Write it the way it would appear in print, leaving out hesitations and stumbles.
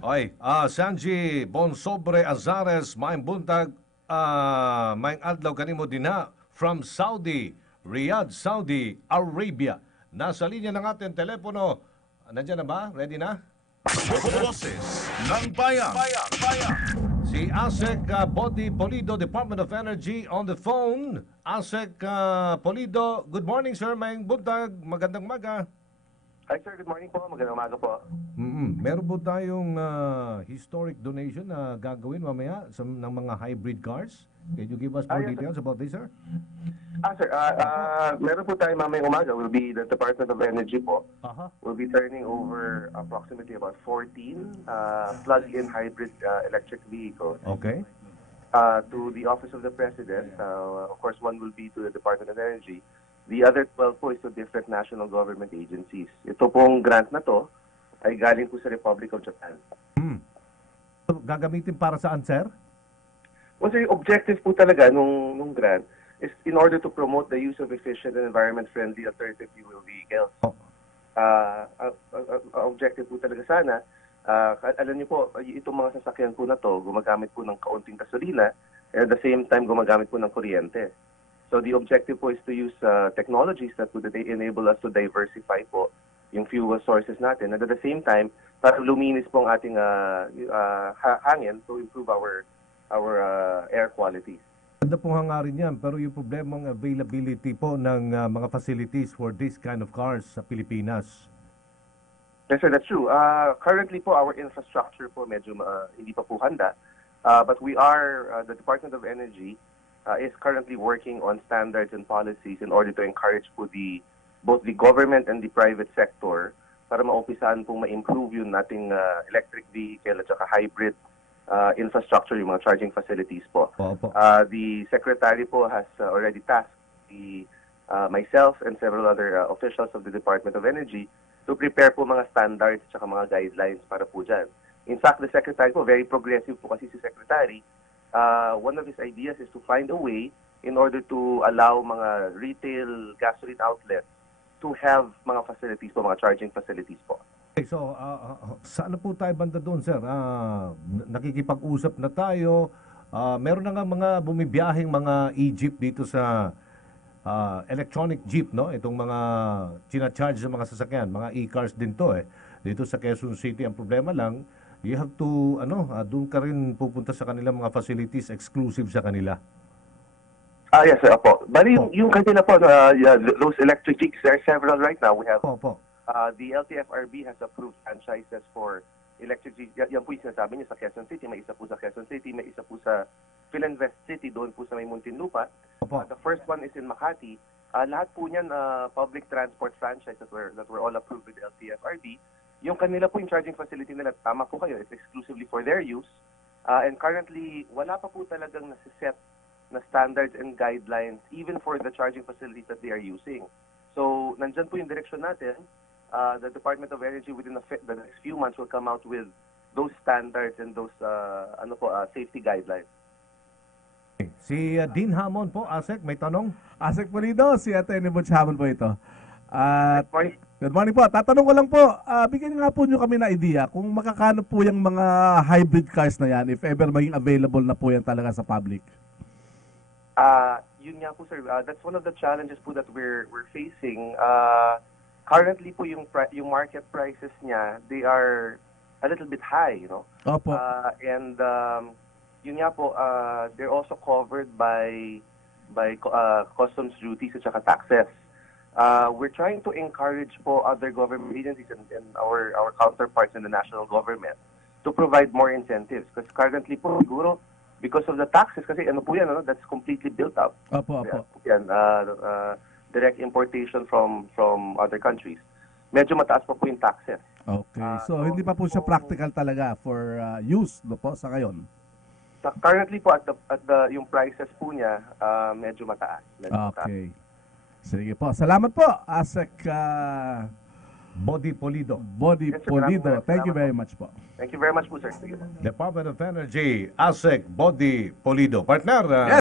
Oy, Sanji Bonsobre Azares, maing buntag, maing adlaw kanimo dinha from Saudi, Riyadh, Saudi Arabia. Nasa linya ng ating telepono. Nandiyan na ba? Ready na? Boses ng Bayan. Si ASec Body Polido, Department of Energy on the phone. ASec Polido, good morning sir, maing buntag, magandang maga. Hi sir, good morning po. Magandang umaga po. Meron po tayong historic donation na gagawin mamaya ng mga hybrid cars. Can you give us more details about this, sir? Sir, meron po tayo mamayang umaga. Will be the Department of Energy po. Will be turning over approximately about 14 plug-in hybrid electric vehicles. Okay. To the Office of the President. Of course, one will be to the Department of Energy. The other 12 po is to different national government agencies. Ito pong grant na to ay galing po sa Republic of Japan. So, gagamitin para saan, sir? Well, sir, yung objective po talaga nung grant is in order to promote the use of efficient and environment-friendly alternative fuel vehicles. Objective po talaga sana, alam niyo po, itong mga sasakyan po na to, gumagamit po ng kaunting gasolina, and at the same time, gumagamit po ng kuryente. So the objective po is to use technologies that would enable us to diversify po yung fuel sources natin. And at the same time, para luminis po ang ating hangin to improve our air quality. Ganda pong hangarin yan, pero yung problemang availability po ng mga facilities for this kind of cars sa Pilipinas. Yes sir, that's true. Currently po, our infrastructure po medyo hindi pa po handa. But we are, the Department of Energy, is currently working on standards and policies in order to encourage po both the government and the private sector para maumpisahan pong ma-improve yung nating electric vehicle at saka hybrid infrastructure, yung mga charging facilities po. The Secretary po has already tasked myself and several other officials of the Department of Energy to prepare po mga standards at saka mga guidelines para po dyan. In fact, the Secretary po, very progressive po kasi si Secretary. One of his ideas is to find a way in order to allow mga retail gasoline outlets to have mga facilities po, mga charging facilities po. Okay, so saan na po tayo banda doon, sir? Nakikipag-usap na tayo. Meron na nga mga bumibiyahing mga e-jeep dito sa electronic jeep, no? Itong mga china-charge sa mga sasakyan, mga e-cars din to dito sa Quezon City. Ang problema lang, you have to, doon ka rin pupunta sa kanila mga facilities exclusive sa kanila. Yes, sir, po. Bali, yung kanila po, those electric jeeps, there are several right now. We have, the LTFRB has approved franchises for electric jeeps. Yan po yung sinasabi niyo sa Quezon City. May isa po sa Quezon City, may isa po sa Philinvest City, doon po sa may Muntinlupa. The first one is in Makati. Lahat po niyan public transport franchise that were all approved with the LTFRB. Yung kanila po yung charging facility nila, tama po kayo, it's exclusively for their use. And currently, wala pa po talagang nasiset na standards and guidelines even for the charging facilities that they are using. So, nandyan po yung direction natin. The Department of Energy within the next few months will come out with those standards and those safety guidelines. Si Dean Hamon po, ASec, may tanong? ASec Polido, si Atty. Butch Hamon po ito. Good morning po. Tatanong ko lang po, bigyan nga po nyo kami na idea kung makakano po yung mga hybrid cars na yan, if ever maging available na po yan talaga sa public. Yun nga po sir, that's one of the challenges po that we're facing. Currently po yung market prices niya, they are a little bit high, you know. Opo. And yun nga po, they're also covered by customs duties at saka taxes. We're trying to encourage po other government agencies and our counterparts in the national government to provide more incentives. Because currently po, siguro, because of the taxes, kasi ano po yan, that's completely built up. Opo. Yan, direct importation from other countries. Medyo mataas pa po yung taxes. Okay. So hindi pa po siya practical talaga for use po sa ngayon? Currently po, at yung prices po niya, medyo mataas. Okay. Sige po. Salamat po, ASec Body Polido. Yes, sir, Thank you very much po. Thank you very much po, sir. Sige po. Department of Energy, ASec Body Polido. Partner,